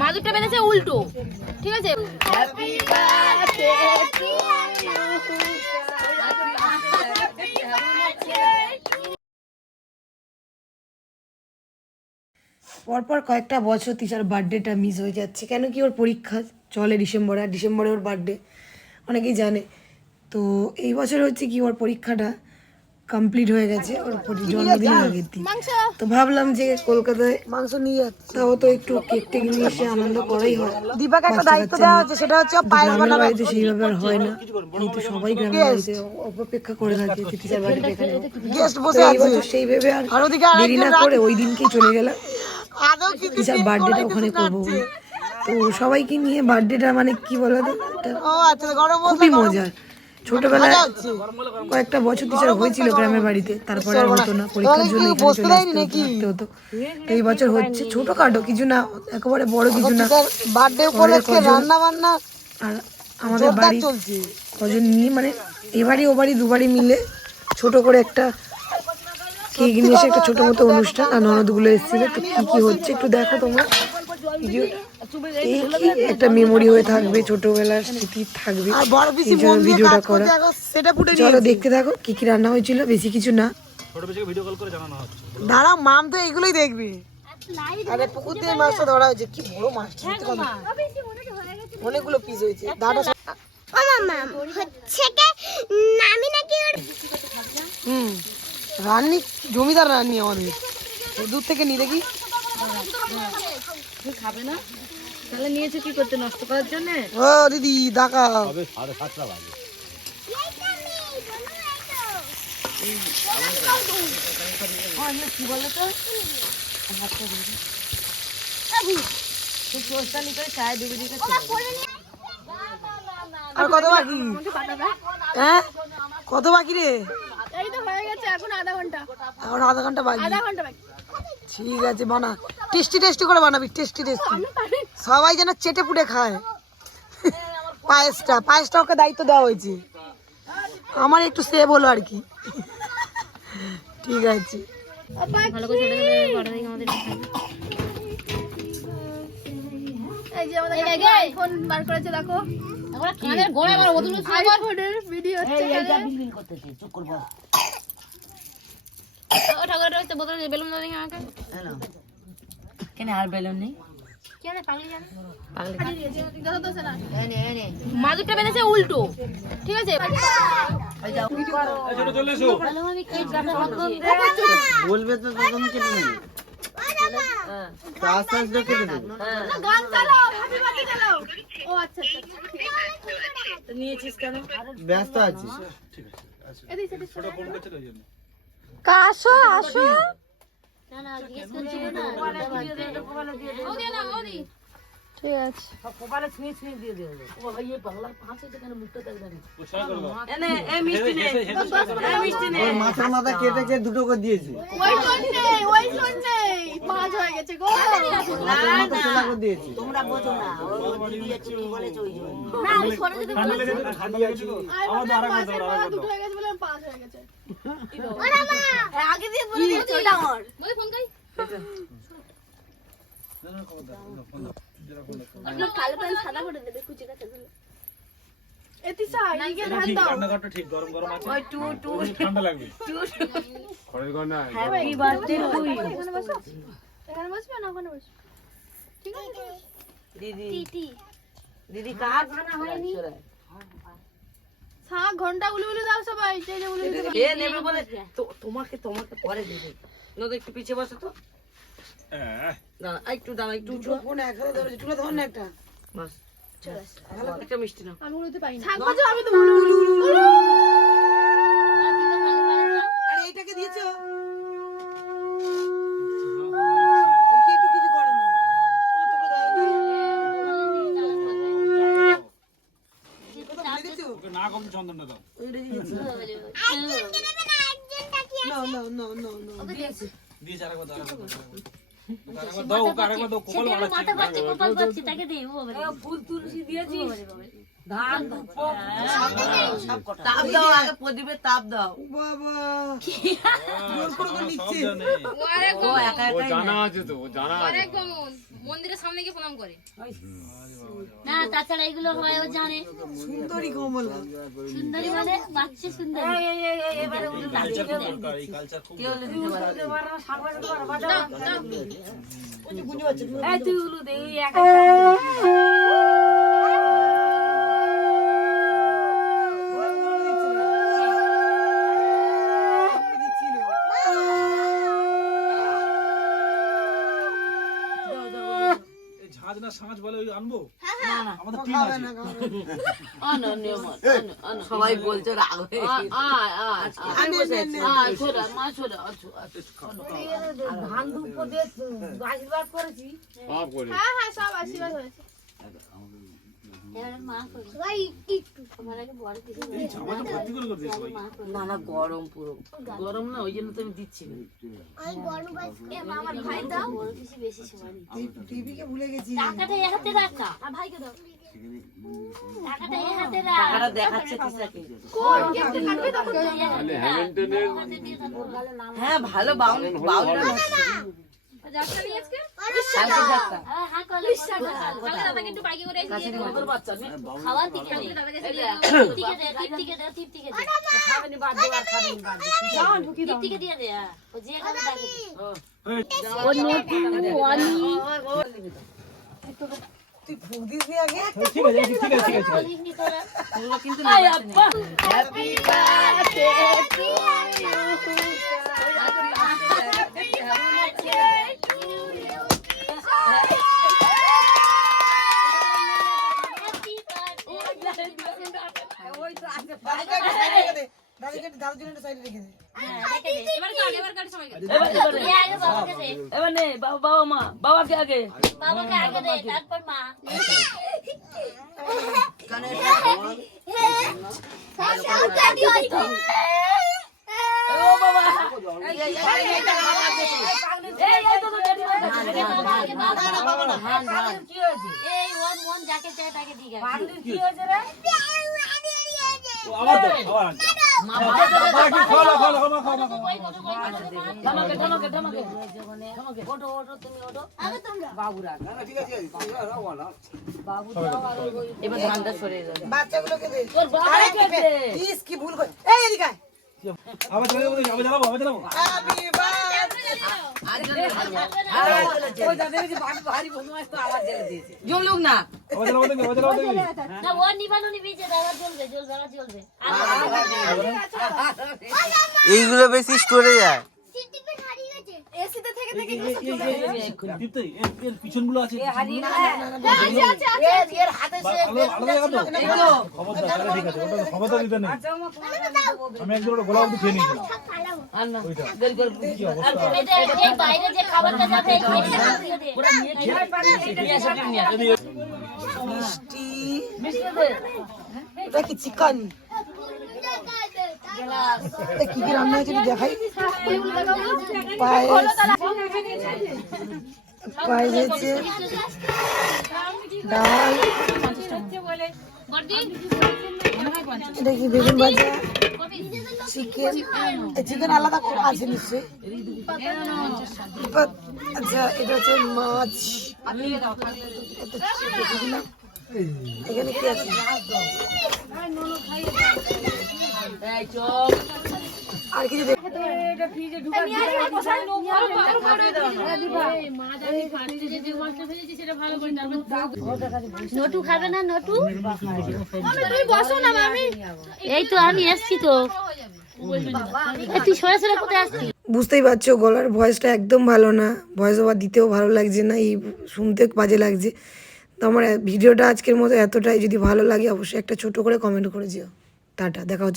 মাদুরটা বেঁধেছে উল্টো, ঠিক আছে? Happy birthday to you. পরপর কয়েকটা বছর তিশার বার্থডেটা মিস হয়ে যাচ্ছে। কেন কি ওর পরীক্ষা চলে ডিসেম্বরে, আর ডিসেম্বরে ওর বার্থডে অনেকেই জানে। তো এই বছর হচ্ছে কি ওর পরীক্ষাটা কমপ্লিট হয়ে গেছে, ওর জন্মদিনের আগের দিন। তো ভাবলাম যে কলকাতায় মাংস নিয়ে যাচ্ছে, তাও তো একটু কেক টেক নিয়ে এসে আনন্দ করাই হয়। দীপাকে একটা দায়িত্ব দেওয়া হচ্ছে, সেটা হচ্ছে গ্রামের বাড়িতে সেইভাবে আর হয় না, কিন্তু সবাই গ্রামের বাড়িতে অপেক্ষা করে থাকে তিশার বার্থডে এখানে গেস্ট বসে আছে, সেইভাবে আর দেরি না করে ওই দিনকেই চলে গেলাম তিশার বার্থডেটা ওখানে করবো বলে। তো সবাইকে নিয়ে বার্থডেটা মানে কি বলতো, খুবই মজার। ছোটবেলায় কয়েকটা বছর তিশার হয়েছিল গ্রামের বাড়িতে, তারপরে আর হতো না, পরীক্ষার জন্য এখানে চলে আসতে হতো। তো এই বছর হচ্ছে ছোটখাটো কিছু না, একেবারে বড় কিছু না, বার্থডে উপলক্ষে রান্না বান্না। আর আমাদের বাড়ি কজন নিয়ে মানে এবারই ওবারই দুবারই মিলে ছোট করে একটা কেক নিয়ে এসে একটা ছোট মতো অনুষ্ঠান, আর ননদগুলো এসেছিল। তো কি কি হচ্ছে একটু দেখো তোমরা ভিডিওটা, এই কি একটা মেমোরি হয়ে থাকবে, ছোটবেলার স্মৃতি থাকবে, এই জন্য ভিডিওটা করা। চলো দেখতে থাকো কি কি রান্না হয়েছিল, বেশি কিছু না। দাঁড়া মাম তো এইগুলোই দেখবি। আরে পুকুর থেকে মাছটা ধরা হয়েছে, কি বড় মাছ, অনেকগুলো পিস হয়েছে। দাঁড়া রান্নি জমিদার রান্নি আমাদের, দূর থেকে নি দেখি। খাবে না তাহলে নিয়েছে কি করতে, নষ্ট করার জন্য? ও দিদি দেখাও, কি বলো তো আর কত বাকি? হ্যাঁ কত বাকি রে? এই তো হয়ে গেছে, এখন আধা ঘন্টা। এখন আধা ঘন্টা বাকি। বাকি। ঠিক আছে বানা, টেস্টি টেস্টি করে বানাবি, টেস্টি টেস্টি, সবাই যেন চেটে পুটে খায়। পায়েসটা ওকে দায়িত্ব দেওয়া হয়েছে, আমার একটু সেভ হলো আর কি। ঠিক আছে ভালো করে ছোট করে আমাদের এই যে আমাদের আইফোন বার করেছে, দেখো আমরা কানের গোড়া আবার ওগুলো আইফোনের ভিডিও হচ্ছে। এইটা বিল করতেছে, চুপ কর বস। ও ঠাকুরের হচ্ছে বোতল বেলুন দাও দেখি আমাকে। হ্যালো কেন আর বেলুন নেই কেন? পাগলি জানে পাগলি দিয়েছে কথা তো না। এনে মাদুরটা বেঁধেছে উল্টো, ঠিক আছে? এই যাও চলো চলে এসো, ভালো আমি কেক কাটা বলবে তো তখন কেটে নেব। হ্যাঁ আস্তে আস্তে কেটে দেব। না গান চালাও, হ্যাপি বার্থডে চালাও। ও আচ্ছা আচ্ছা নিয়েছিস কেন? ব্যস্ত আছি। ঠিক আছে এদিকে সেটা ছোট ফোন করতে ওই জন্য। আসো আসো না না জিজ্ঞেস করছিল না, কপালে দিয়ে দে। ও দে না ও দি। ঠিক আছে কপালে ছুঁয়ে ছুঁয়ে দিয়ে দিও। ও ভাই এই বাংলার পাঁচ আছে কেন মুখটা দেখ না। পোষা করব এনে এই মিষ্টি নে, এই মিষ্টি নে। ওর মাথার মাথা কেটে কেটে দুটো করে দিয়েছি। ওই শুনছে পাঁচ হয়ে গেছে গো। না না সোলা করে দিয়েছি, তোমরা বোঝো না। ও দিদি একটু কি বলেছে ওই জন্য। না আমি সরে যেতে বলেছি, খালি আছে আমার আরেকবার দুটো হয়ে গেছে বলে পাঁচ হয়ে গেছে। আরে মা আগে দিয়ে বলে দিয়েছি ওটা আমার বলে ফোন কই এটা না খবর দাও। আপনি কালো পেন সাদা করে দেবে কুচি কাটা দিলে এতিসা ইগে ধান দাও। ঠান্ডা ঠিক গরম গরম আছে ওই টু ঠান্ডা লাগবে খড়ের গড় না। Happy birthday to you. এখানে বসবে না ওখানে বসবে? ঠিক আছে দিদি দিদি কার খানা হয়নি? হ্যাঁ ঘন্টা গুলো দাও সবাই, এই যে গুলো এ নেবে বলে তো তোমাকে পরে দেবে। নদে একটু পিছে বসো তো। না একটু দাও, একটু ফোন একবার ধরে তুলে ধর না একটা বাস। চল একটা মিষ্টি নাও। আমি বলতে পারি না থাক বাজো, আমি তো আরে এইটাকে দিয়েছো দেখি একটু কিছু করনি কতকে দাও ওকে না কম চন্দনটা দাও। ওইটা দিয়েছো আইজনকে নেবে না, আইজনটা কি আছে? নো ওকে দিয়েছি দিয়ে আরেকবার দাও, আরেকবার দাও, আরেকবার দাও। কপাল মারছে, মাথা পাচ্ছে, কপাল পাচ্ছে, তাকে দে। ও বাবা ফুল তুলসী দিয়েছি। তাপ দাও আগে প্রদীপে তাপ দাও বাবা জোর করে তো নিচ্ছে। ও একা ও একাই জানা নেয়। আছে তো, ও জানা আছে। মন্দিরের সামনে গিয়ে প্রণাম করে না, তাছাড়া এগুলো হয় ও জানে। সুন্দরী কমলা সুন্দরী মানে বাচ্চা সুন্দরী। এবারে উনি লাঠি কেউ দিতে পারে না। এই তুই উলু দে, ওই একা ঝাঁজ না সাঁঝ বলে ওই আনবো না না আমাদের টিম আছে সবাই বলছে রাগ হয়ে ধান ধূপ দিয়ে আশীর্বাদ করেছি। সব করে। সব আশীর্বাদ হয়েছে। মা করে আমার আগে বড় কিছু এই জামাটা ভর্তি করে করে দিয়ে সবাই না না গরম পুরো গরম না ওই জন্য তো আমি দিচ্ছি না। আমার ভাই দাও, বড় কিছু বেশি সময় নেই। টিভিকে ভুলে গেছি। টাকাটা এই হাতে রাখ না, আর ভাইকে দাও। টাকাটা এই হাতে রাখ। টাকাটা দেখাচ্ছে তিসাকে। তাহলে হ্যামিল্টনের হ্যাঁ ভালো বাউল বাউলটা হচ্ছে। যাত্রা নিয়ে আজকে যাত্রা। হ্যাঁ কলে তাহলে দাদাকে একটু বাইকে করে এসে দিয়ে ওদের বাচ্চা নেই। খাওয়ার দিকে দে, দাদাকে টিপটিকে দে, টিপটিকে দে, টিপটিকে দে, খাবেনি বাদ দে আর খাবেনি বাদ দে। টিপটিকে দিয়ে দে। ও যে খাবে তাকে দে। ও নটু ওয়ালি তুই ফুক দিস নি আগে? ঠিক আছে ঠিক আছে ঠিক আছে বলিনি তোরা। ওগুলো কিন্তু হ্যাপি বার্থডে টু দাদুর জন্য সাইডে রেখে দে। এবার কাট সবাই কাট। এবার এ আগে বাবাকে দে, এবার নে বাবা মা বাবাকে আগে বাবাকে আগে দে, তারপর মা। ও বাবা এই তো তো আগে বাবা, আগে বাবা। কি হয়েছে এই ওর মন যাকে চায় তাকে দিয়ে গেছে। পাগলির কি হয়েছে রে ও আবার দাও আবার মা বাকি খাওয়া খাওয়া খাওয়া খাওয়া ধামাকে ধামাকে ধামাকে ওঠো ওঠো তুমি ওঠো বাবুরা বাবু এবার ধানটা সরে যাবে বাচ্চাগুলোকে দে। তোর বাবাকে দে প্লিজ কি ভুল কর। এই এদিকে আয়। আবার চালাবো হ্যাপি বার্থডে। ওই দাদের যে ভারী বদমাশ তো আবার জেলে দিয়েছে জমলুক না আবার চালাবো দেখি আবার চালাবো দেখি না ও নিবানো নিবিছে, দাদা জ্বলবে, জ্বলবে, আবার জ্বলবে। এইগুলো বেশি স্টোরে যায়। এসিতে থেকে দীপ্তি এর পিছনগুলো আছে এর হাতে সে আলাদা জায়গা তো খবরদার তাহলে ঠিক আছে ওটা খবরদার দিতে নেই আমি একদিন ওটা গোলা অবধি খেয়ে নিয়েছিলাম আর না ওইটা দেরি করে কি অবস্থা এই বাইরে যে খাবারটা যাবে এই দিয়ে ওরা নিয়ে খেয়ে পানি নিয়ে আসো নিয়ে আসো মিষ্টি। মিষ্টি দে এটা কি চিকেন? এটা কি কি রান্না হয়েছে একটু দেখাই। পায়েস পায়েস হয়েছে, ডাল, এটা কি বেগুন ভাজা, চিকেন। চিকেন আলাদা আছে নিশ্চয়ই। আচ্ছা এটা হচ্ছে মাছ। এটা দেখি না। এখানে কি আছে? এই চোখ আর কিছু দেখ। নটু খাবে না, নটু তুমি বসো না মামি। এই তো আমি এসছি তো। তুই সরে সরে কোথায় আসছিস? বুঝতেই পারছো গলার ভয়েসটা একদম ভালো না, ভয়েস ওভার দিতেও ভালো লাগছে না, এই শুনতে বাজে লাগছে। তো আমার ভিডিওটা আজকের মতো এতটাই। যদি ভালো লাগে অবশ্যই একটা ছোট করে কমেন্ট করে দিও। টাটা, দেখা হচ্ছে।